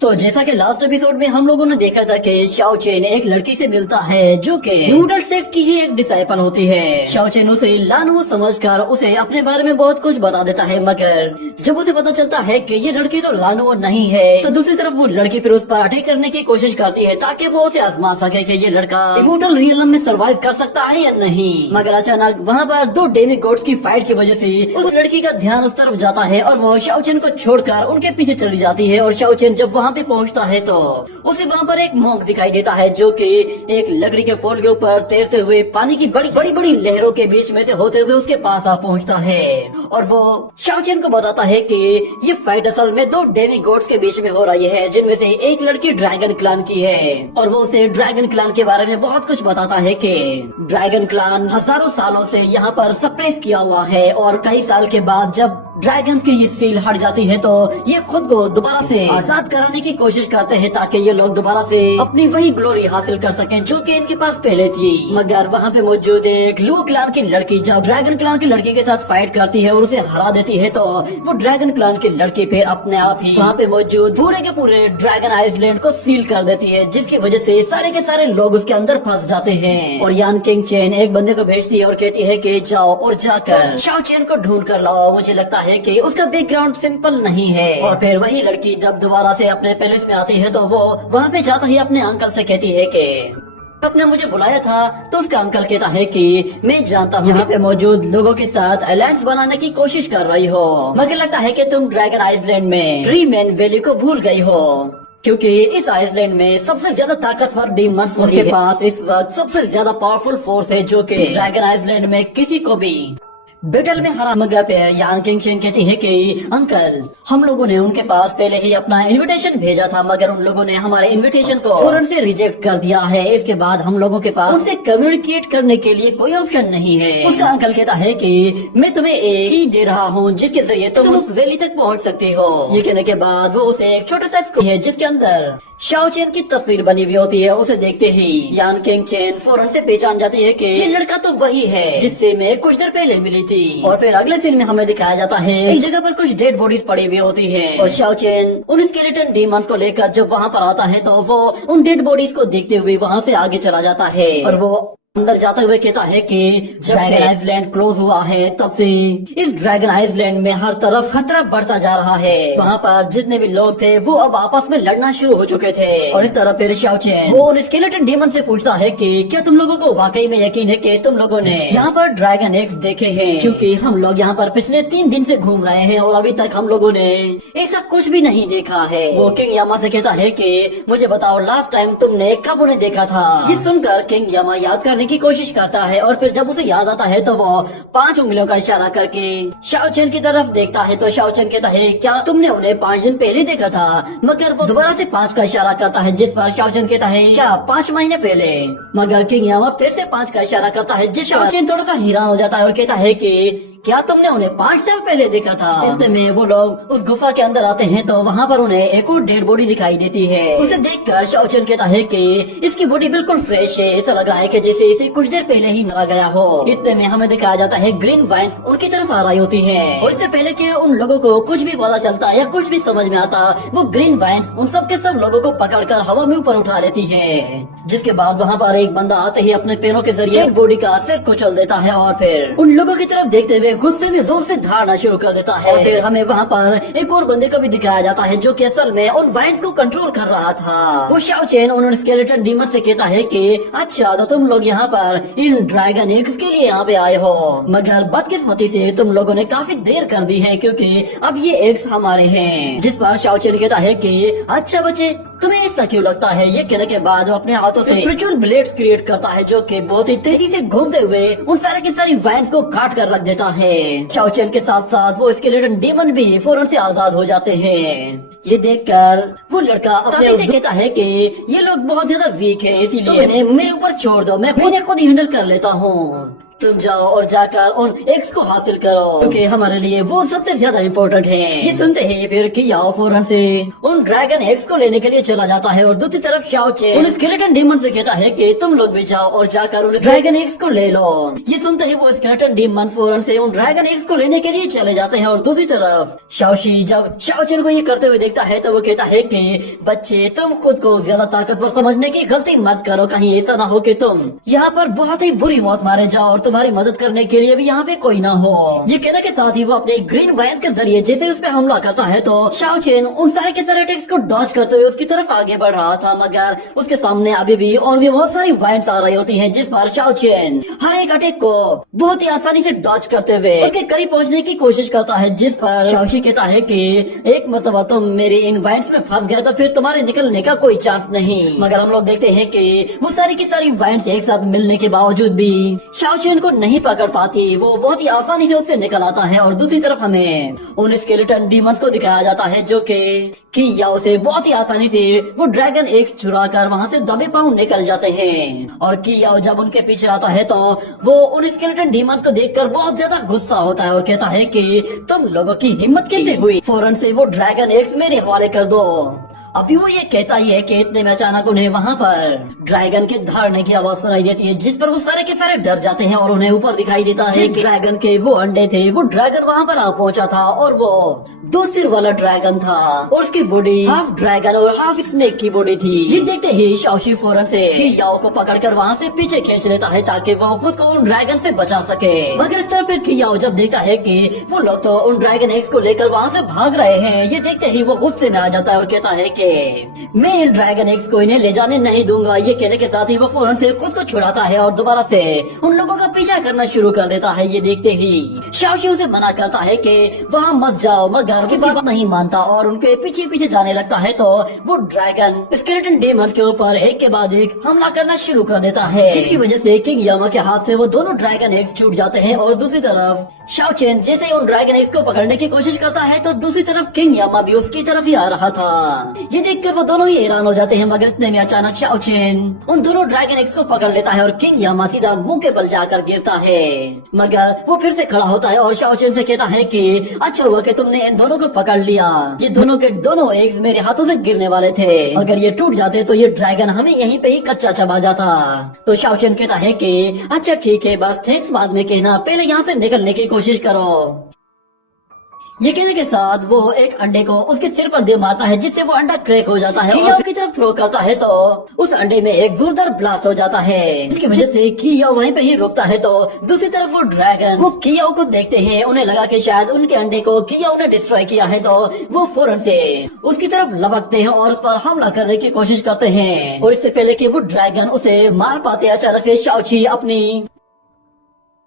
तो जैसा कि लास्ट एपिसोड में हम लोगों ने देखा था कि शाओ चेन एक लड़की से मिलता है जो कि नूडल सेट की ही एक डिसाइपल होती है। शाओ चेन उसे लानवो समझकर उसे अपने बारे में बहुत कुछ बता देता है, मगर जब उसे पता चलता है कि ये लड़की तो लानवो नहीं है तो दूसरी तरफ वो लड़की फिर उस पर अटैक करने की कोशिश करती है ताकि वो उसे आजमा सके कि ये लड़का इमोर्टल रियलम में सर्वाइव कर सकता है या नहीं। मगर अचानक वहाँ पर दो डेमी गॉड्स की फाइट की वजह से उस लड़की का ध्यान उस तरफ जाता है और वो शाओ चेन को छोड़कर उनके पीछे चली जाती है। और शाओ चेन जब वहाँ पे पहुँचता है तो उसे वहाँ पर एक मॉन्क दिखाई देता है जो कि एक लकड़ी के पोल के ऊपर तैरते हुए पानी की बड़ी बड़ी लहरों के बीच में से होते हुए उसके पास आ पहुँचता है और वो शाओ चेन को बताता है कि ये फाइट असल में दो डेमी गॉड्स के बीच में हो रही है, जिनमें से एक लड़की ड्रैगन क्लान की है। और वो उसे ड्रैगन क्लान के बारे में बहुत कुछ बताता है कि ड्रैगन क्लान हजारों सालों से यहाँ पर सप्रेस किया हुआ है और कई साल के बाद जब ड्रैगन की ये सील हट जाती है तो ये खुद को दोबारा से आजाद कराने की कोशिश करते हैं ताकि ये लोग दोबारा से अपनी वही ग्लोरी हासिल कर सकें जो कि इनके पास पहले थी। मगर वहाँ पे मौजूद एक लू क्लान की लड़की जब ड्रैगन क्लान की लड़की के साथ फाइट करती है और उसे हरा देती है तो वो ड्रैगन क्लान की लड़की फिर अपने आप ही वहाँ पे मौजूद पूरे के पूरे ड्रैगन आइसलैंड को सील कर देती है, जिसकी वजह से सारे के सारे लोग उसके अंदर फंस जाते हैं। और यान किंग चेन एक बंदे को भेजती है और कहती है कि जाओ और जाकर शाओ चेन को ढूंढ कर लाओ। मुझे लगता है कि उसका बैकग्राउंड सिंपल नहीं है। और फिर वही लड़की जब दोबारा से अपने पैलेस में आती है तो वो वहाँ पे जाता ही अपने अंकल से कहती है कि आपने मुझे बुलाया था। तो उसका अंकल कहता है कि मैं जानता हूँ यहाँ पे मौजूद लोगों के साथ अलायंस बनाने की कोशिश कर रही हो, मगर लगता है कि तुम ड्रैगन आइसलैंड में ट्री मैन वैली को भूल गई हो, क्योंकि इस आइसलैंड में सबसे ज्यादा ताकतवर डीमंस के पास इस वक्त सबसे ज्यादा पावरफुल फोर्स है जो कि ड्रैगन आइसलैंड में किसी को भी बैटल में हरा। मगर पे यान किंग चेन कहती है कि अंकल हम लोगों ने उनके पास पहले ही अपना इनविटेशन भेजा था, मगर उन लोगों ने हमारे इनविटेशन को फौरन से रिजेक्ट कर दिया है। इसके बाद हम लोगों के पास उनसे कम्युनिकेट करने के लिए कोई ऑप्शन नहीं है। उसका अंकल कहता है कि मैं तुम्हें एक ही दे रहा हूँ जिसके जरिए तुम उस वैली तक पहुँच सकती हो। ये कहने के बाद वो उसे एक छोटा सा स्क्रू है जिसके अंदर शाओ चेन की तस्वीर बनी हुई होती है। उसे देखते ही यान किंग चेन फौरन से पहचान जाती है कि ये लड़का तो वही है जिससे मैं कुछ देर पहले मिली थी। और फिर अगले सीन में हमें दिखाया जाता है एक जगह पर कुछ डेड बॉडीज पड़ी हुई होती है और शाओ चेन उन स्केलेटन डीमंस को लेकर जब वहाँ पर आता है तो वो उन डेड बॉडीज को देखते हुए वहाँ से आगे चला जाता है। और वो अंदर जाते हुए कहता है कि जब ड्रैगन आइसलैंड क्लोज हुआ है तब से इस ड्रैगन आइसलैंड में हर तरफ खतरा बढ़ता जा रहा है। वहाँ पर जितने भी लोग थे वो अब आपस में लड़ना शुरू हो चुके थे। और इस तरह फिर शाओ चेन वो उन स्केलेटन डीमन से पूछता है कि क्या तुम लोगों को वाकई में यकीन है कि तुम लोगों ने यहाँ पर ड्रैगन एग्स देखे हैं, क्योंकि हम लोग यहाँ पर पिछले 3 दिन से घूम रहे हैं और अभी तक हम लोगों ने ऐसा कुछ भी नहीं देखा है। वो किंग यामा से कहता है कि मुझे बताओ लास्ट टाइम तुमने कब उन्हें देखा था। ये सुनकर किंग यामा याद करने की कोशिश करता है और फिर जब उसे याद आता है तो वो 5 उंगलियों का इशारा करके शाओ चेन की तरफ देखता है। तो शाओ चेन कहता है क्या तुमने उन्हें 5 दिन पहले देखा था, मगर वो दोबारा से 5 का इशारा करता है, जिस पर शाओ चेन कहता है क्या 5 महीने पहले। मगर किंग यामा फिर से 5 का इशारा करता है, जिस शाओ चेन थोड़ा सा हैरान हो जाता है और कहता है कि क्या तुमने उन्हें 5 साल पहले देखा था। इतने में वो लोग उस गुफा के अंदर आते हैं तो वहाँ पर उन्हें एक और डेड बॉडी दिखाई देती है। उसे देखकर शाओ चेन कहता है कि इसकी बॉडी बिल्कुल फ्रेश है, ऐसा लग रहा है कि जैसे इसे कुछ देर पहले ही मारा गया हो। इतने में हमें दिखाया जाता है ग्रीन वाइन्स उनकी तरफ आ रही होती है और इससे पहले कि उन लोगों को कुछ भी पता चलता या कुछ भी समझ में आता वो ग्रीन वाइन्स उन सब के सब लोगों को पकड़कर हवा में ऊपर उठा लेती है। जिसके बाद वहाँ पर एक बंदा आते ही अपने पैरों के जरिए बॉडी का सिर कुचल देता है और फिर उन लोगों की तरफ देखते हुए गुस्से में जोर से धारना शुरू कर देता है। और फिर हमें वहाँ पर एक और बंदे को भी दिखाया जाता है जो कि असल में उन वाइन्स को कंट्रोल कर रहा था। वो शाओ चेन उन स्केलेटन डीमन से कहता है कि अच्छा तो तुम लोग यहाँ पर इन ड्रैगन एग्स के लिए यहाँ पे आए हो, मगर बदकिस्मती से तुम लोगों ने काफी देर कर दी है क्योंकि अब ये एग्स हमारे हैं। जिस पर शाओ चेन कहता है कि अच्छा बच्चे तुम्हें ऐसा क्यों लगता है। ये कहने के बाद वो अपने हाथों से स्पिरिचुअल ब्लेड्स क्रिएट करता है जो कि बहुत ही तेजी से घूमते हुए उन सारे की सारी वाइन्स को काट कर रख देता है। शाओ चेन के साथ साथ वो स्केलेटन डीमन भी फौरन से आजाद हो जाते हैं। ये देखकर वो लड़का अपने से कहता है कि ये लोग बहुत ज्यादा वीक है, इसीलिए मेरे ऊपर छोड़ दो, मैं खुद ही हैंडल कर लेता हूँ। तुम जाओ और जाकर उन एक्स को हासिल करो, क्योंकि हमारे लिए वो सबसे ज्यादा इम्पोर्टेंट है। ये सुनते ही फिर कियाओ फौरन से उन ड्रैगन एक्स को लेने के लिए चला जाता है और दूसरी तरफ शाओ चेन उन स्केलेटन डीमन से कहता है कि तुम लोग भी जाओ और जाकर उन ड्रैगन एक्स को ले लो। ये सुनते ही वो स्केलेटन डीमन फौरन से उन ड्रैगन एक्स को लेने के लिए चले जाते हैं और दूसरी तरफ शाओशी जब शाओ चेन को ये करते हुए देखता है तो वो कहता है कि बच्चे तुम खुद को ज्यादा ताकतवर समझने की गलती मत करो, कहीं ऐसा ना हो कि तुम यहाँ पर बहुत ही बुरी मौत मारे जाओ और तुम्हारी मदद करने के लिए भी यहाँ पे कोई ना हो। ये कहने के साथ ही वो अपने ग्रीन वाइन्स के जरिए जैसे उस पे हमला करता है तो शाओ चेन उन सारे के सारे अटैक्स को डॉज करते हुए उसकी तरफ आगे बढ़ रहा था, मगर उसके सामने अभी भी और भी बहुत सारी वाइन्स आ रही होती हैं, जिस पर शाओ चेन हर एक अटैक को बहुत ही आसानी से डॉज करते हुए उसके करीब पहुँचने की कोशिश करता है, जिस पर शाओशी कहता है कि एक मरतबा तुम मेरी इन वाइन्स में फंस गए तो फिर तुम्हारे निकलने का कोई चांस नहीं। मगर हम लोग देखते हैं कि वो सारी की सारी वाइन्स एक साथ मिलने के बावजूद भी शाओ चेन को नहीं पकड़ पाती, वो बहुत ही आसानी से उससे निकल आता है। और दूसरी तरफ हमें उन स्केलेटन डीमंस को दिखाया जाता है जो कि याओ से बहुत ही आसानी से वो ड्रैगन एग्स चुरा कर वहाँ से दबे पाँव निकल जाते हैं। और कि याओ जब उनके पीछे आता है तो वो उन स्केलेटन डीमंस को देखकर बहुत ज्यादा गुस्सा होता है और कहता है कि तुम लोगों की हिम्मत कैसे हुई, फौरन से वो ड्रैगन एग्स मेरे हवाले कर दो। अभी वो ये कहता ही है कि इतने में अचानक उन्हें वहाँ पर ड्रैगन के धरने की आवाज सुनाई देती है, जिस पर वो सारे के सारे डर जाते हैं और उन्हें ऊपर दिखाई देता है कि ड्रैगन के वो अंडे थे। वो ड्रैगन वहाँ पर आ पहुँचा था और वो 2 सिर वाला ड्रैगन था और उसकी बॉडी हाफ ड्रैगन और हाफ स्नेक की बॉडी थी। ये देखते ही शाओशी फौरन से याओ को पकड़कर वहाँ से पीछे खींच लेता है ताकि वो खुद को उन ड्रैगन से बचा सके। मगर इस तरफ याओ जब देखता है कि वो लोग तो उन ड्रैगन एग्स को लेकर वहाँ से भाग रहे हैं, ये देखते ही वो गुस्से में आ जाता है और कहता है कि मैं इन ड्रैगन एग्स को इन्हें ले जाने नहीं दूंगा। ये कहने के साथ ही वो फौरन से खुद को छुड़ाता है और दोबारा से उन लोगों का पीछा करना शुरू कर देता है। ये देखते ही शाओशी उसे मना करता है कि वहाँ मत जाओ, मगर वो बात नहीं मानता और उनके पीछे पीछे जाने लगता है। तो वो ड्रैगन स्केलेटन डीमंस के ऊपर एक के बाद एक हमला करना शुरू कर देता है, जिसकी वजह से किंग यामा के हाथ से वो दोनों ड्रैगन एग्स छूट जाते हैं। और दूसरी तरफ शाओ चेन जैसे उन ड्रैगन एग्स को पकड़ने की कोशिश करता है तो दूसरी तरफ किंग यामा भी उसकी तरफ ही आ रहा था। ये देखकर वो दोनों ही हैरान हो जाते हैं, मगर इतने में अचानक शाओ चेन उन दोनों ड्रैगन एग्स को पकड़ लेता है और किंग यामा सीधा मुंह के बल जाकर गिरता है। मगर वो फिर से खड़ा होता है और शाओ चेन से कहता है कि अच्छा हुआ कि तुमने इन दोनों को पकड़ लिया, ये दोनों के दोनों एग्स मेरे हाथों से गिरने वाले थे, अगर ये टूट जाते तो ये ड्रैगन हमें यहीं पे ही कच्चा चबा जाता। तो शाओ चेन कहता है कि अच्छा ठीक है, बस थैंक्स बाद में कहना, पहले यहाँ से निकलने की कोशिश करो। ये कहने के साथ वो एक अंडे को उसके सिर पर दे मारता है, जिससे वो अंडा क्रैक हो जाता है और की तरफ थ्रो करता है तो उस अंडे में एक जोरदार ब्लास्ट हो जाता है, जिसकी वजह से कियाओ वहीं पे ही रुकता है। तो दूसरी तरफ वो ड्रैगन वो कियाओ को देखते हैं, उन्हें लगा कि शायद उनके अंडे को कियाओ ने डिस्ट्रॉय किया है, तो वो फौरन से उसकी तरफ लपकते हैं और उस पर हमला करने की कोशिश करते हैं। और इससे पहले कि वो ड्रैगन उसे मार पाते अचानक से शाओशी अपनी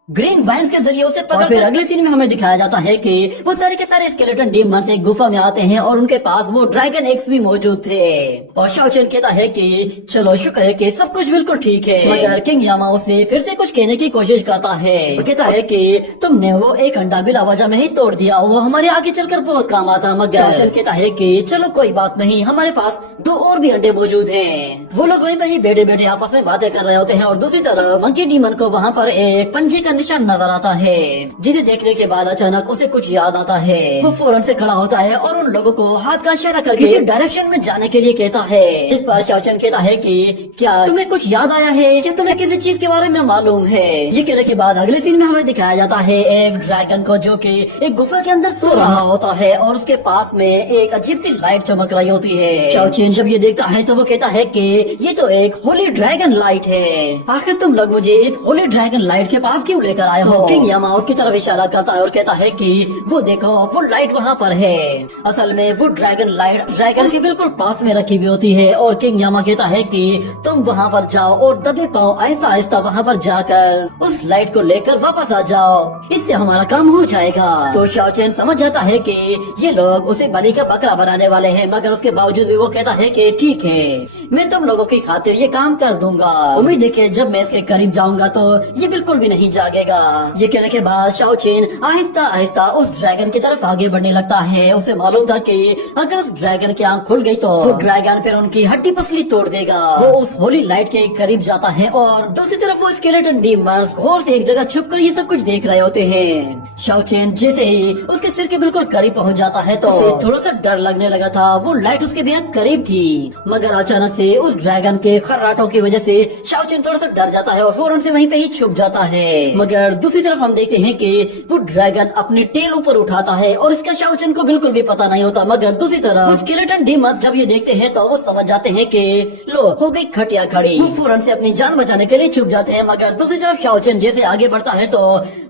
ग्रीन वाइन्स के जरिए उसे पकड़ फिर अगले सीन में हमें दिखाया जाता है कि वो सारे के सारे स्केलेटन डीमंस एक गुफा में आते हैं और उनके पास वो ड्रैगन एग्स भी मौजूद थे। और शाओ चेन कहता है कि चलो शुक्र है कि सब कुछ बिल्कुल ठीक है, मगर किंग यामा उसे फिर से कुछ कहने की कोशिश करता है। वो कहता है कि तुमने वो एक अंडा बिला वजह में ही तोड़ दिया, वो हमारे आगे चलकर बहुत काम आता। मगर शाओ चेन कहता है कि चलो कोई बात नहीं, हमारे पास 2 और भी अंडे मौजूद हैं। वो लोग वहीं वहीं बैठे बैठे आपस में बातें कर रहे होते हैं और दूसरी तरफ मंकी डीमन को वहाँ पर एक पंजे का निशान नजर आता है, जिसे देखने के बाद अचानक उसे कुछ याद आता है। वो फौरन से खड़ा होता है और उन लोगों को हाथ का इशारा करके किसी डायरेक्शन में जाने के लिए कहता है। इस पर शाओ चेन कहता है कि क्या तुम्हें कुछ याद आया है, क्या तुम्हें किसी चीज के बारे में मालूम है। ये कहने के बाद अगले सीन में हमें दिखाया जाता है एक ड्रैगन को जो कि एक गुफा के अंदर सो रहा होता है और उसके पास में एक अजीब सी लाइट चमक रही होती है। शाओ चेन जब ये देखता है तो वो कहता है कि ये तो एक होली ड्रैगन लाइट है, आखिर तुम लोग मुझे इस होली ड्रैगन लाइट के पास क्यों लेकर आए हो। किंग यामा उसकी तरफ इशारा करता है और कहता है कि वो देखो वो लाइट वहाँ पर है। असल में वो ड्रैगन लाइट ड्रैगन के बिल्कुल पास में रखी हुई होती है। और किंग यामा कहता है कि तुम वहाँ पर जाओ और दबे पाओ आहिस्ता आहिस्ता वहाँ पर जाकर उस लाइट को लेकर वापस आ जाओ, इससे हमारा काम हो जाएगा। तो शाओ चेन समझ जाता है कि ये लोग उसे बलि का बकरा बनाने वाले हैं, मगर उसके बावजूद भी वो कहता है कि ठीक है, मैं तुम लोगों की खातिर ये काम कर दूंगा। उम्मीद है कि जब मैं इसके करीब जाऊंगा तो ये बिल्कुल भी नहीं जागेगा। लगेगा। ये कहने के बाद शाओ चेन आहिस्ता आहिस्ता उस ड्रैगन की तरफ आगे बढ़ने लगता है। उसे मालूम था कि अगर उस ड्रैगन की आंख खुल गई तो वो ड्रैगन फिर उनकी हड्डी पसली तोड़ देगा। वो उस होली लाइट के करीब जाता है और दूसरी तरफ वो स्केलेटन डीमंस घोर से एक जगह छुप कर ये सब कुछ देख रहे होते हैं। शाओ चेन जैसे ही उसके सिर के बिल्कुल करीब पहुंच जाता है तो थोड़ा सा डर लगने लगा था। वो लाइट उसके बेहद करीब थी, मगर अचानक से उस ड्रैगन के खर्राटों की वजह से शाओ चेन थोड़ा सा डर जाता है और फौरन से वहीं पे ही छुप जाता है। मगर दूसरी तरफ हम देखते हैं कि वो ड्रैगन अपनी टेल ऊपर उठाता है और इसका शाओ चेन को बिल्कुल भी पता नहीं होता। मगर दूसरी तरफ स्केलेटन डीमंस जब ये देखते हैं तो वो समझ जाते हैं कि लो हो गई खटिया खड़ी। वो फौरन से अपनी जान बचाने के लिए छुप जाते हैं। मगर दूसरी तरफ शाओ चेन जैसे आगे बढ़ता है तो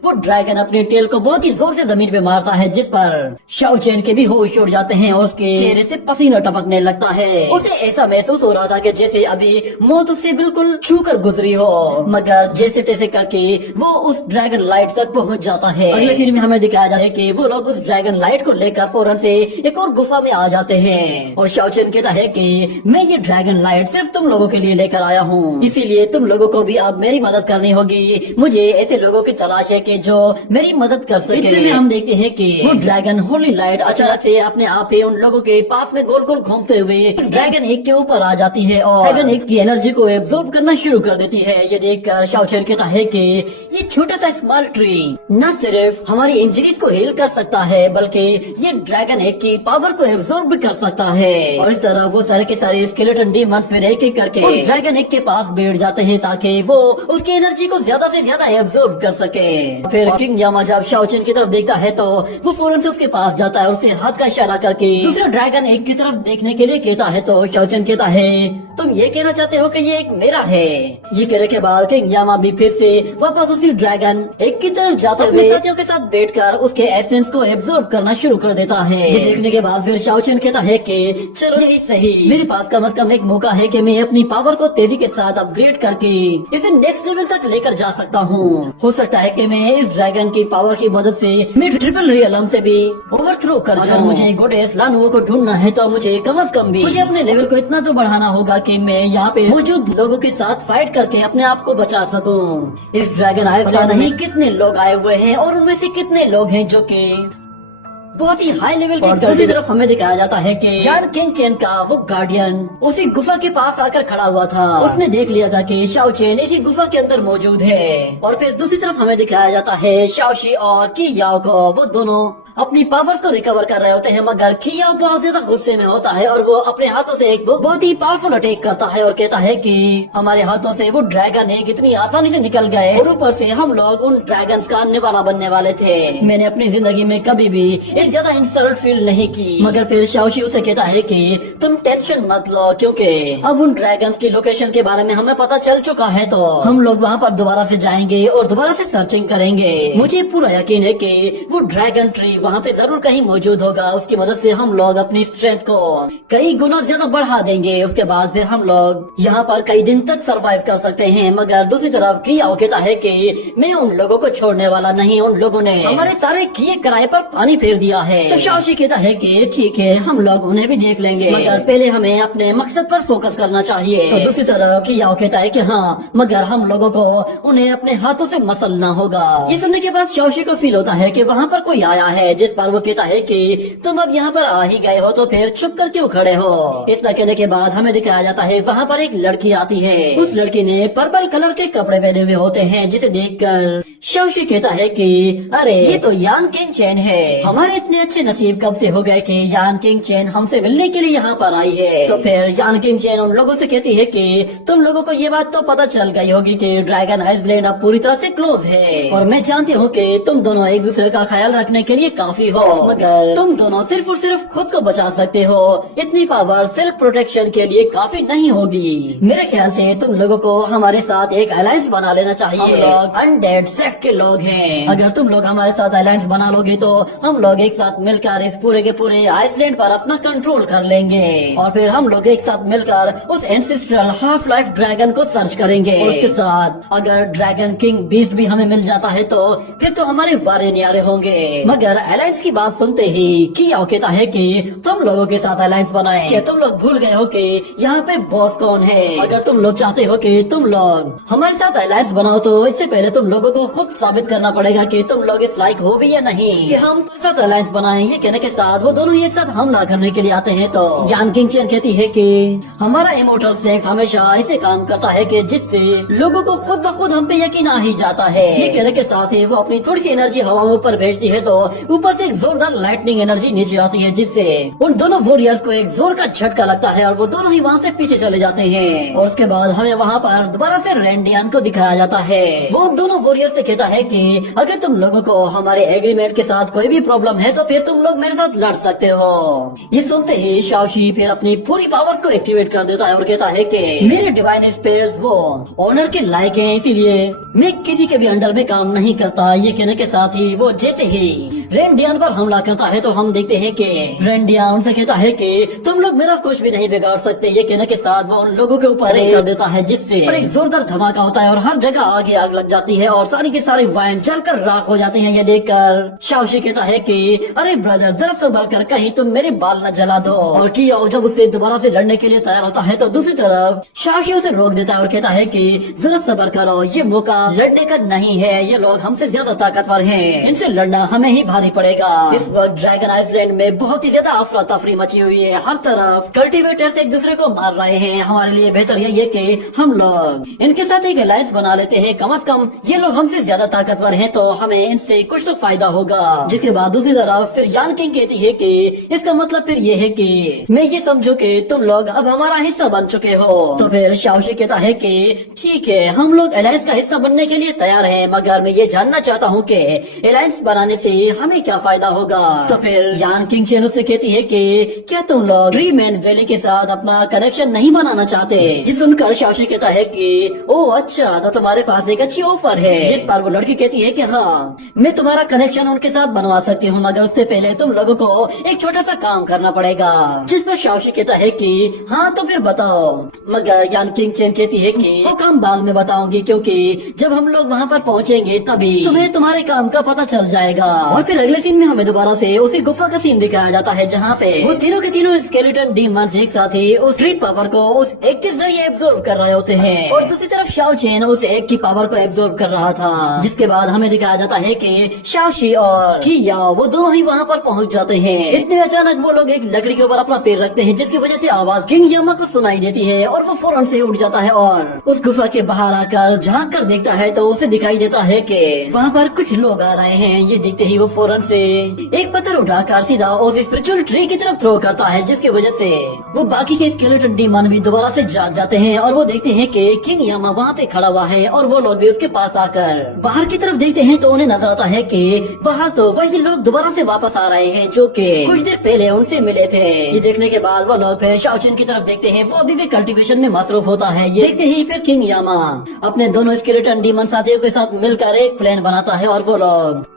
वो ड्रैगन अपनी टेल को बहुत ही जोर से जमीन पे मारता है, जिस पर शाओ चेन के भी होश उड़ जाते हैं और उसके चेहरे से पसीना टपकने लगता है। उसे ऐसा महसूस हो रहा था कि जैसे अभी मौत उससे बिल्कुल छू कर गुजरी हो। मगर जैसे तैसे करके वो उस ड्रैगन लाइट तक पहुंच जाता है। अगले सीन में हमें दिखाया जाता है कि वो लोग उस ड्रैगन लाइट को लेकर फौरन से एक और गुफा में आ जाते हैं और शाओ चेन कहता है कि मैं ये ड्रैगन लाइट सिर्फ तुम लोगों के लिए लेकर आया हूँ, इसीलिए तुम लोगों को भी अब मेरी मदद करनी होगी। मुझे ऐसे लोगों की तलाश है कि जो मेरी मदद कर सके। इतने में हम देखते हैं कि वो ड्रैगन होली लाइट अचानक से अपने आप ही उन लोगों के पास में गोल गोल घूमते हुए ड्रैगन एक के ऊपर आ जाती है और ड्रैगन एक की एनर्जी को एब्जॉर्ब करना शुरू कर देती है। ये देखकर शाओ चेन कहता है कि ये छोटा सा स्मॉल ट्री न सिर्फ हमारी इंजरीज को हील कर सकता है बल्कि ये ड्रैगन एक की पावर को एब्जॉर्ब भी कर सकता है। और इस तरह वो सारे के सारे स्केलेटन डीमंस फिर एक एक करके उस ड्रैगन एक के पास बैठ जाते हैं ताकि वो उसकी एनर्जी को ज्यादा से ज्यादा एब्जॉर्ब कर सके। फिर किंग यामा जब शाओ चेन की तरफ देखता है तो वो फौरन से उसके पास जाता है और उसे हाथ का इशारा करके दूसरा ड्रैगन एक की तरफ देखने के लिए कहता है तो शाओ चेन कहता है तुम ये कहना चाहते हो कि ये एक मेरा है। ये कहने के बाद किंग यामा भी फिर से वापस उसी ड्रैगन एक की तरफ जाते हुए साथियों के साथ बैठकर उसके एसेंस को एब्जॉर्ब करना शुरू कर देता है। ये देखने के बाद फिर शाओ चेन कहता है कि चलो यही सही, मेरे पास कम से कम एक मौका है कि मैं अपनी पावर को तेजी के साथ अपग्रेड करके इसे नेक्स्ट लेवल तक लेकर जा सकता हूँ। हो सकता है कि मैं इस ड्रैगन की पावर की मदद से मैं ट्रिपल रियलम से भी ओवरथ्रो कर जाऊं। मुझे गोडेस लानुओ को ढूंढना है तो मुझे कम से कम भी मुझे अपने लेवल को इतना तो बढ़ाना होगा कि मैं यहाँ पे मौजूद लोगों के साथ फाइट करके अपने आप को बचा सकूं। इस ड्रैगन आइलैंड नहीं कितने लोग आए हुए हैं और उनमें से कितने लोग हैं जो कि बहुत ही हाई लेवल के। दूसरी तरफ हमें दिखाया जाता है कि यान किंग चेन का वो गार्डियन उसी गुफा के पास आकर खड़ा हुआ था। उसने देख लिया था कि शाओ चेन इसी गुफा के अंदर मौजूद है। और फिर दूसरी तरफ हमें दिखाया जाता है शाओशी और की याओ को, वो दोनों अपनी पावर्स को रिकवर कर रहे होते हैं। मगर की याओ बहुत ज्यादा गुस्से में होता है और वो अपने हाथों से एक बहुत ही पावरफुल अटैक करता है और कहता है कि हमारे हाथों से वो ड्रैगन एक इतनी आसानी से निकल गए और ऊपर से हम लोग उन ड्रैगन्स का निवाला बनने वाले थे। मैंने अपनी जिंदगी में कभी भी एक ज्यादा इंसल्ट फील नहीं की। मगर फिर शाओशी उसे कहता है कि तुम टेंशन मत लो क्योंकि अब उन ड्रैगन्स की लोकेशन के बारे में हमें पता चल चुका है तो हम लोग वहाँ पर दोबारा से जाएंगे और दोबारा से सर्चिंग करेंगे। मुझे पूरा यकीन है कि वो ड्रैगन ट्री वहाँ पे जरूर कहीं मौजूद होगा। उसकी मदद से हम लोग अपनी स्ट्रेंथ को कई गुना ज्यादा बढ़ा देंगे। उसके बाद फिर हम लोग यहाँ पर कई दिन तक सरवाइव कर सकते हैं। मगर दूसरी तरफ कियाओ कहता है कि मैं उन लोगों को छोड़ने वाला नहीं, उन लोगों ने हमारे सारे किए किराए पर पानी फेर दिया है। तो शाओशी कहता है कि ठीक है हम लोग उन्हें भी देख लेंगे मगर पहले हमें अपने मकसद पर फोकस करना चाहिए। तो दूसरी तरफ कियाओ कहता है कि हाँ मगर हम लोगों को उन्हें अपने हाथों से मसलना होगा। ये सुनने के बाद शाओशी को फील होता है कि वहाँ पर कोई आया है, जिस पर वो कहता है कि तुम अब यहाँ पर आ ही गए हो तो फिर छुप कर क्यों खड़े हो। इतना कहने के बाद हमें दिखाया जाता है वहाँ पर एक लड़की आती है। उस लड़की ने पर्पल कलर के कपड़े पहने हुए होते हैं, जिसे देखकर शाओशी कहता है कि अरे ये तो यान किंग चेन है। हमारे इतने अच्छे नसीब कब से हो गए कि यान किंग चेन हमसे मिलने के लिए यहाँ पर आई है। तो फिर यान किंग चेन उन लोगों से कहती है कि तुम लोगों को ये बात तो पता चल गई होगी कि ड्रैगन आइलैंड अब पूरी तरह से क्लोज है और मैं जानती हूँ कि तुम दोनों एक दूसरे का ख्याल रखने के लिए काफी हो, मगर तुम दोनों सिर्फ और सिर्फ खुद को बचा सकते हो। इतनी पावर सेल्फ प्रोटेक्शन के लिए काफी नहीं होगी। मेरे ख्याल से तुम लोगों को हमारे साथ एक अलायंस बना लेना चाहिए। हम लोग अनडेड सेक्ट के लोग हैं। अगर तुम लोग हमारे साथ अलायंस बना लोगे तो हम लोग एक साथ मिलकर इस पूरे के पूरे आइसलैंड पर अपना कंट्रोल कर लेंगे और फिर हम लोग एक साथ मिलकर उस एंसेस्ट्रल हाफ लाइफ ड्रैगन को सर्च करेंगे। और उसके साथ अगर ड्रैगन किंग बीस्ट भी हमें मिल जाता है तो फिर तो हमारे वारे न्यारे होंगे। मगर अलायंस की बात सुनते ही कियाओ कहता है कि तुम लोगों के साथ अलायंस बनाए। क्या तुम लोग भूल गए हो कि यहाँ पे बॉस कौन है? अगर तुम लोग चाहते हो कि तुम लोग हमारे साथ अलायंस बनाओ तो इससे पहले तुम लोगों को खुद साबित करना पड़ेगा कि तुम लोग इस लायक हो भी या नहीं कि हम तुम्हारे साथ अलायंस बनाए। ये कहने के साथ वो दोनों ही एक साथ हमला करने के लिए आते हैं। तो यान किंग चेन कहती है कि हमारा इमोर्टल सेक हमेशा ऐसे काम करता है कि जिससे लोगों को खुद ब खुद हम पे यकीन आ ही जाता है। ये कहने के साथ ही वो अपनी थोड़ी सी एनर्जी हवा में ऊपर भेजती है तो ऊपर से एक जोरदार लाइटनिंग एनर्जी नीचे आती है, जिससे उन दोनों वॉरियर्स को एक जोर का झटका लगता है और वो दोनों ही वहाँ से पीछे चले जाते हैं। और उसके बाद हमें वहाँ पर दोबारा से रेंडियन को दिखाया जाता है। वो दोनों वॉरियर से कहता है कि अगर तुम लोगों को हमारे एग्रीमेंट के साथ कोई भी प्रॉब्लम है तो फिर तुम लोग मेरे साथ लड़ सकते हो। ये सुनते ही शाओशी फिर अपनी पूरी पावर्स को एक्टिवेट कर देता है और कहता है कि मेरे डिवाइन स्पिरिट्स वो ऑनर के लायक हैं, इसीलिए मैं किसी के भी अंडर में काम नहीं करता। ये कहने के साथ ही वो जैसे ही रेंडियन पर हमला करता है तो हम देखते हैं कि रेंडियन उनसे कहता है कि तुम लोग मेरा कुछ भी नहीं बिगाड़ सकते। ये कहने के साथ वो उन लोगों के ऊपर कर देता है, जिससे एक जोरदार धमाका होता है और हर जगह आगे आग लग जाती है और सारी की सारी वाइन जलकर राख हो जाते हैं। ये देखकर शाओशी कहता है कि अरे ब्रदर जरा संभल कर, कहीं तुम मेरे बाल न जला दो। और कियाओ जब उससे दोबारा से लड़ने के लिए तैयार होता है तो दूसरी तरफ शाओशी उसे रोक देता है और कहता है कि जरा सब्र करो, ये मौका लड़ने का नहीं है। ये लोग हमसे ज्यादा ताकतवर हैं, इनसे लड़ना हमें ही भारी पड़ेगा। इस वक्त ड्रैगन आइलैंड में बहुत ही ज्यादा अफरा तफरी मची हुई है। हर तरफ कल्टीवेटर्स एक दूसरे को मार रहे हैं। हमारे लिए बेहतर यही है कि हम लोग इनके साथ एक अलायंस बना लेते हैं। कम से कम ये लोग हमसे ज्यादा ताकतवर हैं तो हमें इनसे कुछ तो फायदा होगा। जिसके बाद दूसरी तरफ फिर यान किंग कहती है कि इसका मतलब फिर ये है कि मैं ये समझू कि तुम लोग अब हमारा हिस्सा बन चुके हो। तो फिर शाओशी कहता है कि ठीक है, हम लोग अलायंस का हिस्सा बनने के लिए तैयार हैं, मगर मैं ये जानना चाहता हूँ कि अलायंस बनाने से हमें क्या फायदा होगा। तो फिर यान किंग चेन से कहती है कि क्या तुम लोग ट्री मैन वैली के साथ अपना कनेक्शन नहीं बनाना चाहते? ये सुनकर शाओशी कहता है कि ओह अच्छा, तो तुम्हारे पास एक अच्छी ऑफर है। जिस पर वो लड़की कहती है कि हाँ, मैं तुम्हारा कनेक्शन उनके साथ बनवा सकती हूँ, मगर उससे पहले तुम लोगों को एक छोटा सा काम करना पड़ेगा। जिस पर शाओशी कहता है कि हाँ तो फिर बताओ। मगर यान किंग चेन कहती है कि वो काम बाद में बताऊंगी, क्योंकि जब हम लोग वहाँ पर पहुँचेंगे तभी तुम्हें तुम्हारे काम का पता चल जाएगा। और फिर अगले सीन में हमें दोबारा से उसी गुफा का सीन दिखाया जाता है, जहाँ पे वो तीनों के तीनों स्केलेटन डीमंस एक साथ ही उस ट्री पावर को उस एक के जरिए एब्जॉर्ब कर रहे होते हैं और दूसरी तरफ शाओ चेन उस एक की पावर को एब्जॉर्ब कर रहा था। जिसके बाद हमें दिखाया जाता है कि शाओशी और कियाओ वो दोनों ही वहाँ पर पहुँच जाते हैं। इतने अचानक वो लोग एक लकड़ी के ऊपर अपना पैर रखते हैं, जिसकी वजह से आवाज किंग यामा को सुनाई देती है और वो फौरन से उठ जाता है और उस गुफा के बाहर आकर झांक कर देखता है तो उसे दिखाई देता है कि वहाँ पर कुछ लोग आ रहे हैं। ये देखते ही वो फौरन से एक पत्थर उठाकर सीधा उस स्पिरिचुअल ट्री की तरफ थ्रो करता है, जिसकी वजह से वो बाकी के स्केलेटन डीमन भी दोबारा से जाग जाते हैं और वो देखते हैं कि किंग यामा वहाँ पे खड़ा हुआ है और वो लोग भी उसके पास आकर बाहर की तरफ देखते हैं तो उन्हें नजर आता है कि बाहर तो वही लोग दोबारा से वापस आ रहे हैं जो कि कुछ देर पहले उनसे मिले थे। ये देखने के बाद वो लोग फिर शाओ चेन की तरफ देखते हैं, वो अभी भी कल्टीवेशन में मसरूफ होता है। ये देखते ही फिर किंग यामा अपने दोनों स्केलेटन डीमन साथियों के साथ मिलकर एक प्लान बनाता है और वो लोग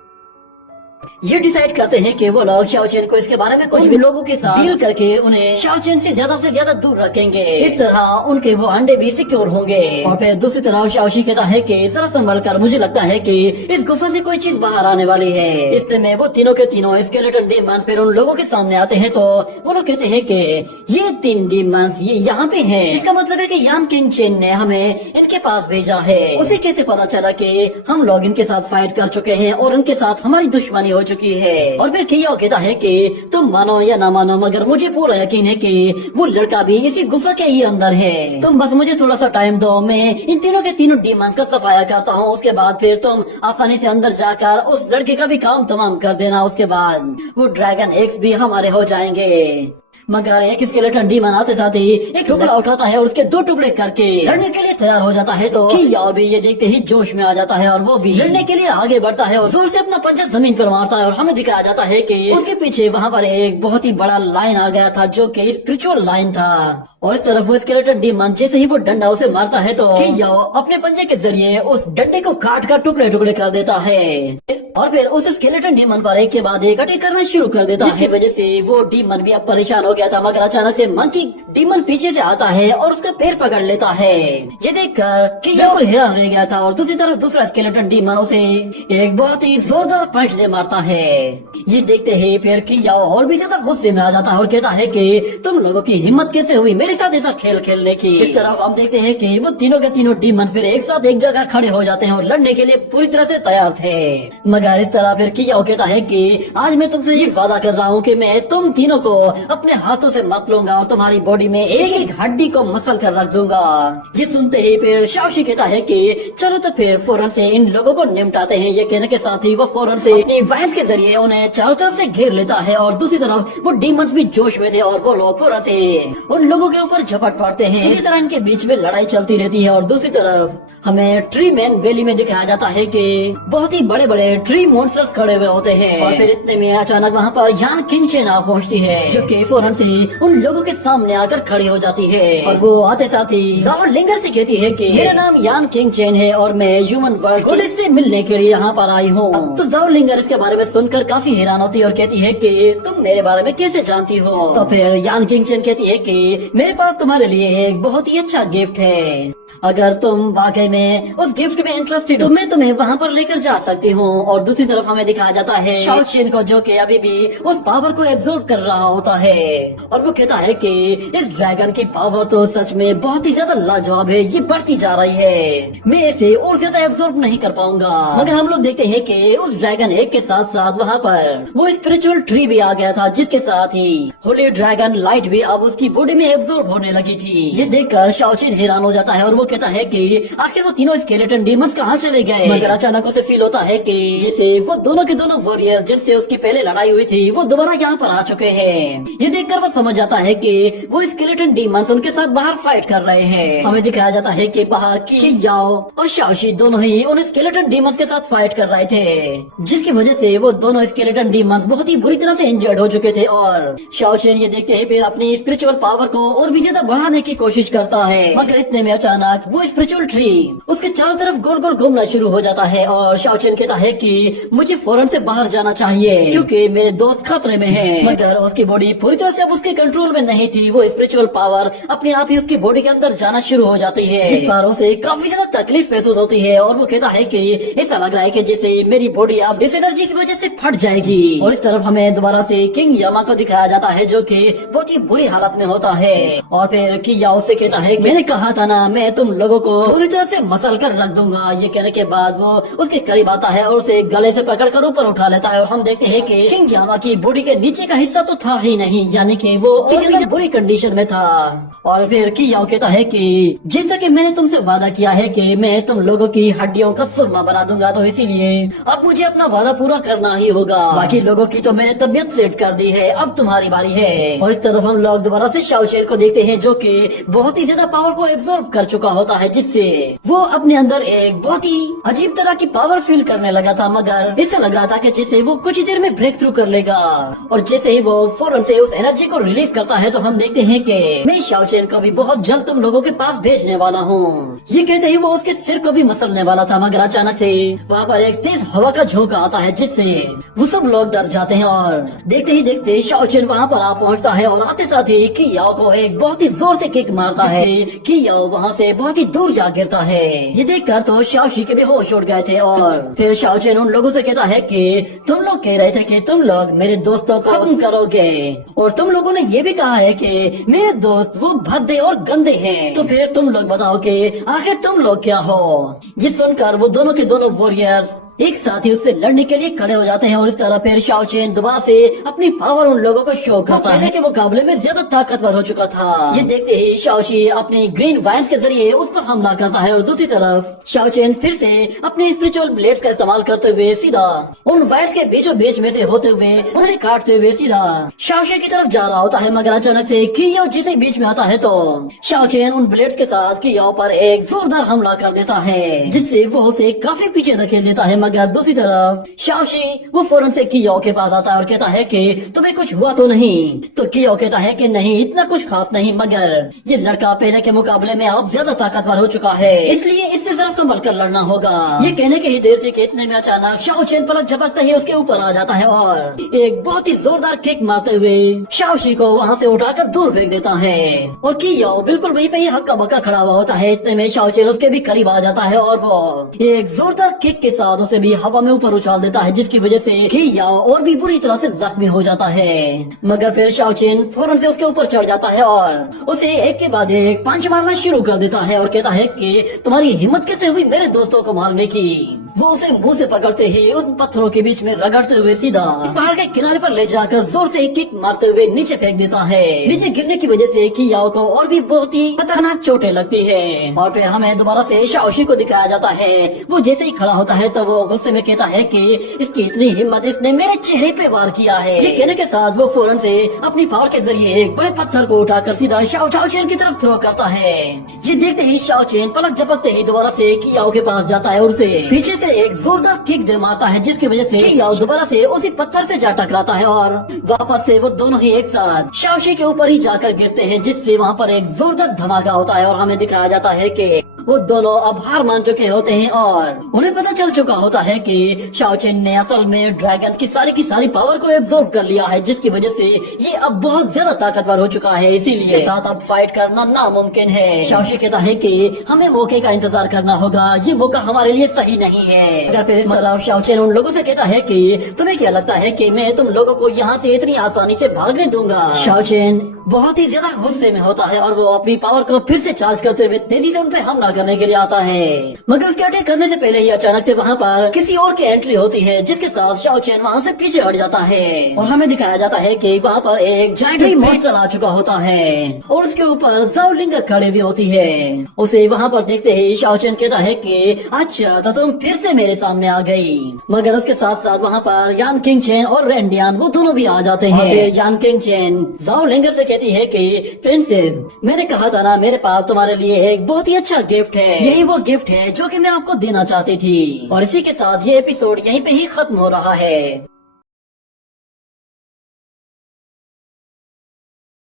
ये डिसाइड करते हैं कि वो लोग शाओ चेन को इसके बारे में कुछ भी लोगों के साथ डील करके उन्हें शाओ चेन से ज्यादा दूर रखेंगे। इस तरह उनके वो अंडे भी सिक्योर होंगे। और फिर दूसरी तरफ शाओशी कहता है कि जरा संभल कर, मुझे लगता है कि इस गुफा से कोई चीज बाहर आने वाली है। इतने में वो तीनों के तीनों स्केलेटन डीमंस फिर उन लोगों के सामने आते हैं तो वो लोग कहते हैं कि ये 3 डीमंस ये यहाँ पे हैं। इसका मतलब है कि यान किंग चेन ने हमें इनके पास भेजा है। उसे कैसे पता चला कि हम लोग इनके साथ फाइट कर चुके हैं और उनके साथ हमारी दुश्मनी हो चुकी है। और फिर कियाओ कहता है कि तुम मानो या ना मानो, मगर मुझे पूरा यकीन है कि वो लड़का भी इसी गुफा के ही अंदर है। तुम बस मुझे थोड़ा सा टाइम दो, मैं इन तीनों के तीनों डीमंस का सफाया करता हूँ। उसके बाद फिर तुम आसानी से अंदर जाकर उस लड़के का भी काम तमाम कर देना। उसके बाद वो ड्रैगन एक्स भी हमारे हो जाएंगे। मगर एक स्केलेटन डीमन आते साथ ही एक टुकड़ा उठाता है और उसके 2 टुकड़े करके लड़ने के लिए तैयार हो जाता है। तो कियाओ भी ये देखते ही जोश में आ जाता है और वो भी लड़ने के लिए आगे बढ़ता है और जोर से अपना पंजा जमीन पर मारता है। और हमें दिखाया जाता है कि उसके पीछे वहाँ पर एक बहुत ही बड़ा लाइन आ गया था जो कि स्पिरिचुअल लाइन था और इस तरफ वो स्केलेटन डीमन जैसे ही वो डंडा उसे मारता है तो कियाओ अपने पंजे के जरिए उस डंडे को काट कर टुकड़े टुकड़े कर देता है और फिर उस स्केलेटन डीमन पर एक के बाद एक अटैक करना शुरू कर देता है। वजह से वो डीमन भी अब परेशान हो गया था, मगर अचानक से मंकी डीमन पीछे से आता है और उसका पैर पकड़ लेता है। ये देखकर कियाओ हैरान रह गया था और दूसरी तरफ दूसरा स्केलेटन डीमन उसे एक बहुत ही जोरदार पंच दे मारता है। ये देखते ही फिर कियाओ और भी ज्यादा गुस्से में आ जाता है और कहता है कि तुम लोगों की हिम्मत कैसे हुई मेरे साथ ऐसा खेल खेलने की। इस तरफ हम देखते हैं कि वो तीनों के तीनों डीमन फिर एक साथ एक जगह खड़े हो जाते हैं और लड़ने के लिए पूरी तरह से तैयार थे। मगर इस तरह फिर कियाओ कहता है कि आज मैं तुमसे ये वादा कर रहा हूँ कि मैं तुम तीनों को अपने हाथों से मत लूंगा और तुम्हारी बॉडी में एक एक हड्डी को मसल कर रख दूंगा। ये सुनते ही फिर शाओशी कहता है कि चलो तो फिर फौरन से इन लोगों को निपटाते हैं। ये कहने के साथ ही वो फौरन से अपनी वाइन्स के जरिए उन्हें चारों तरफ से घेर लेता है और दूसरी तरफ वो डीमंस भी जोश में थे और वो लोग फौरन से उन लोगों के ऊपर झपट पड़ते हैं। इसी तरह इनके बीच में लड़ाई चलती रहती है और दूसरी तरफ हमें ट्री मैन वैली में दिखाया जाता है कि बहुत ही बड़े बड़े ट्री मॉन्स्टर्स खड़े हुए होते हैं और फिर इतने में अचानक वहाँ पर यान किंगचेन आ पहुँचती है जो कि फौरन से उन लोगों के सामने आकर खड़ी हो जाती है और वो आते साथ ही जाओ लिंगर से कहती है कि मेरा नाम यान किंगचेन है और मैं ह्यूमन वर्ल्ड कॉलेज से मिलने के लिए यहाँ पर आई हूँ। तो जाओ लिंगर इसके बारे में सुनकर काफी हैरान होती है और कहती है कि तुम मेरे बारे में कैसे जानती हो। तो फिर यान किंगचेन कहती है कि मेरे पास तुम्हारे लिए एक बहुत ही अच्छा गिफ्ट है, अगर तुम वाकई में उस गिफ्ट में इंटरेस्टेड हो तो मैं तुम्हें वहाँ पर लेकर जा सकती हूँ। और दूसरी तरफ हमें दिखाया जाता है शाओ चेन को जो कि अभी भी उस पावर को एब्जॉर्ब कर रहा होता है और वो कहता है कि इस ड्रैगन की पावर तो सच में बहुत ही ज्यादा लाजवाब है, ये बढ़ती जा रही है, मैं इसे और ज्यादा एब्जॉर्ब नहीं कर पाऊंगा। मगर हम लोग देखते हैं कि उस ड्रैगन एक के साथ साथ वहाँ पर वो स्पिरिचुअल ट्री भी आ गया था जिसके साथ ही होली ड्रैगन लाइट भी अब उसकी बॉडी में एब्जॉर्ब होने लगी थी। ये देखकर शाओ चेन हैरान हो जाता है और वो कहता है कि आखिर वो तीनों स्केलेटन डीमंस कहाँ चले गए। मगर अचानक उसे फील होता है कि जैसे वो दोनों के दोनों वॉरियर जिनसे उसकी पहले लड़ाई हुई थी वो दोबारा यहाँ पर आ चुके हैं। ये देखकर वो समझ जाता है कि वो स्केलेटन डीमंस उनके साथ बाहर फाइट कर रहे हैं। हमें दिखाया जाता है कि बाहर कियाओ और शाओशी दोनों ही उन स्केलेटन डीमंस के साथ फाइट कर रहे थे जिसकी वजह से वो दोनों स्केलेटन डीमंस बहुत ही बुरी तरह से इंजर्ड हो चुके थे और शाओ चेन ये देखते ही फिर अपनी स्पिरिचुअल पावर को और भी ज्यादा बढ़ाने की कोशिश करता है। मगर इतने में अचानक वो स्पिरिचुअल ट्री उसके चारों तरफ गोल गोल घूमना शुरू हो जाता है और शाओ चेन कहता है कि मुझे फौरन से बाहर जाना चाहिए क्योंकि मेरे दोस्त खतरे में हैं। मगर उसकी बॉडी पूरी तरह से अब उसके कंट्रोल में नहीं थी, वो स्पिरिचुअल पावर अपने आप ही उसकी बॉडी के अंदर जाना शुरू हो जाती है जिस पर उसे काफी ज्यादा तकलीफ महसूस होती है और वो कहता है कि ऐसा लग रहा है कि जैसे मेरी बॉडी अब इस एनर्जी की वजह से फट जाएगी। और इस तरफ हमें दोबारा से किंग यामा को दिखाया जाता है जो कि बहुत ही बुरी हालत में होता है और फिर कियाओ से कहता है मैंने कहा था ना मैं तुम लोगों को पूरी तरह से मसल कर रख दूंगा। ये कहने के बाद वो उसके करीब आता है और उसे गले से पकड़कर ऊपर उठा लेता है और हम देखते हैं कि किंग यामा की बॉडी के नीचे का हिस्सा तो था ही नहीं, यानी कि वो बुरी कंडीशन में था। और फिर कियाओ कहता है कि जैसा कि मैंने तुमसे वादा किया है कि मैं तुम लोगों की हड्डियों का सुरमा बना दूंगा तो इसीलिए अब मुझे अपना वादा पूरा करना ही होगा। बाकी लोगों की तो मैंने तबीयत सेट कर दी है, अब तुम्हारी बारी है। और इस तरफ हम लोग दोबारा से शाओ चेन को देखते हैं जो कि बहुत ही ज्यादा पावर को एब्जॉर्ब कर चुका होता है जिससे वो अपने अंदर एक बहुत ही अजीब तरह की पावर फील करने लगा था। मगर ऐसा लग रहा था कि जैसे वो कुछ ही देर में ब्रेक थ्रू कर लेगा और जैसे ही वो फौरन से उस एनर्जी को रिलीज करता है तो हम देखते हैं कि मैं शाओ चेन को भी बहुत जल्द तुम लोगों के पास भेजने वाला हूँ। ये कहते ही वो उसके सिर को भी मसलने वाला था मगर अचानक से वहाँ पर एक तेज हवा का झोंका आता है जिससे वो सब लोग डर जाते हैं और देखते ही देखते शाओ चेन वहाँ पर आ पहुँचता है और आते साथ ही कियाओ को एक बहुत ही जोर से किक मारता है। कियाओ वहाँ से बहुत ही दूर जा गिरता है। ये देखकर तो शाओशी के भी होश उड़ गए थे और फिर शाओ चेन उन लोगों से कहता है कि तुम लोग कह रहे थे कि तुम लोग मेरे दोस्तों को खत्म करोगे और तुम लोगों ने ये भी कहा है कि मेरे दोस्त वो भद्दे और गंदे हैं, तो फिर तुम लोग बताओ कि आखिर तुम लोग क्या हो। ये सुनकर वो दोनों के दोनों वॉरियर्स एक साथ ही उससे लड़ने के लिए खड़े हो जाते हैं और इस तरह फिर शाओ चेन दोबारा से अपनी पावर उन लोगों को शो करता है के मुकाबले में ज्यादा ताकतवर हो चुका था। ये देखते ही शाओशी अपनी ग्रीन वाइन्स के जरिए उस पर हमला करता है और दूसरी तरफ शाओ चेन फिर से अपने स्पिरिचुअल ब्लेड्स का इस्तेमाल करते हुए सीधा उन वाइन्स के बीचों बीच में से होते हुए उन्हें काटते हुए सीधा शाओशी की तरफ जा रहा होता है। मगर अचानक से कियाओ जिसे बीच में आता है तो शाओ चेन उन ब्लेड्स के साथ कियाओ पर एक जोरदार हमला कर देता है जिससे वो उसे काफी पीछे धकेल देता है। मगर दूसरी तरफ शाओशी वो फौरन से कियो के पास आता है और कहता है कि तुम्हें कुछ हुआ तो नहीं। तो कियो कहता है कि नहीं, इतना कुछ खास नहीं, मगर ये लड़का पहले के मुकाबले में अब ज्यादा ताकतवर हो चुका है, इसलिए इससे जरा संभल कर लड़ना होगा। ये कहने की ही देर थी कि इतने में अचानक शाओ चेन पलक झपकते ही उसके ऊपर आ जाता है और एक बहुत ही जोरदार किक मारते हुए शाओशी को वहाँ से उठाकर दूर फेंक देता है। और कियो बिल्कुल वहीं पे ही हक्का बक्का खड़ा हुआ होता है। इतने में शाओ चेन उसके भी करीब आ जाता है और वो एक जोरदार किक के साथ उसे भी हवा में ऊपर उछाल देता है, जिसकी वजह से कियो और भी बुरी तरह से जख्मी हो जाता है। मगर फिर शाओ चेन फौरन से उसके ऊपर चढ़ जाता है और उसे एक के बाद एक पंच मारना शुरू कर देता है और कहता है कि तुम्हारी हिम्मत कैसे हुई मेरे दोस्तों को मारने की। वो उसे मुंह से पकड़ते ही उन पत्थरों के बीच में रगड़ते हुए सीधा पहाड़ के किनारे पर ले जाकर जोर से एक किक मारते हुए नीचे फेंक देता है। नीचे गिरने की वजह से कियाओ को और भी बहुत ही खतरनाक चोटें लगती है। और फिर हमें दोबारा से शाओशी को दिखाया जाता है। वो जैसे ही खड़ा होता है तो वो गुस्से में कहता है कि इसकी इतनी हिम्मत, इसने मेरे चेहरे पे वार किया है। ये कहने के साथ वो फौरन से अपनी पावर के जरिए एक बड़े पत्थर को उठाकर सीधा शाओ चेन की तरफ थ्रो करता है। ये देखते ही शाओ चेन पलक झपकते ही दोबारा से कियाओ के पास जाता है और उसे पीछे से एक जोरदार किक दे मारता है, जिसकी वजह से कियाओ दोबारा से उसी पत्थर से जा टकराता है और वापस से वो दोनों ही एक साथ शाओशी के ऊपर ही जाकर गिरते हैं, जिससे वहाँ पर एक जोरदार धमाका होता है और हमें दिखाया जाता है कि वो दोनों अब हार मान चुके होते हैं और उन्हें पता चल चुका होता है कि शाओ चेन ने असल में ड्रैगन की सारी पावर को एब्जॉर्ब कर लिया है, जिसकी वजह से ये अब बहुत ज्यादा ताकतवर हो चुका है, इसीलिए साथ अब फाइट करना नामुमकिन है। शाओशी कहता है कि हमें मौके का इंतजार करना होगा, ये मौका हमारे लिए सही नहीं है। अगर फिर इस तरह शाओ चेन उन लोगों से कहता है कि तुम्हें क्या लगता है कि मैं तुम लोगों को यहाँ से इतनी आसानी से भागने दूंगा। शाओ चेन बहुत ही ज्यादा गुस्से में होता है और वो अपनी पावर को फिर से चार्ज करते हुए तेजी से उन पे हमला करने के लिए आता है। मगर उसके अटैक करने से पहले ही अचानक से वहाँ पर किसी और की एंट्री होती है, जिसके साथ शाओ चेन वहाँ से पीछे हट जाता है और हमें दिखाया जाता है कि वहाँ पर एक जायंट मॉन्स्टर आ चुका होता है और उसके ऊपर ज़ाओ लिंगर खड़े भी होती है। उसे वहाँ पर देखते ही शाओ चेन कहता है कि अच्छा तो तुम फिर से मेरे सामने आ गई। मगर उसके साथ साथ वहाँ पर यान किंग चेन और रेंडियन वो दोनों भी आ जाते हैं। यान किंग चेन ज़ाओ लिंगर से कहती है कि प्रिंसेस, मैंने कहा था ना मेरे पास तुम्हारे लिए एक बहुत ही अच्छा गिफ्ट है, यही वो गिफ्ट है जो कि मैं आपको देना चाहती थी। और इसी के साथ ये एपिसोड यहीं पे ही खत्म हो रहा है।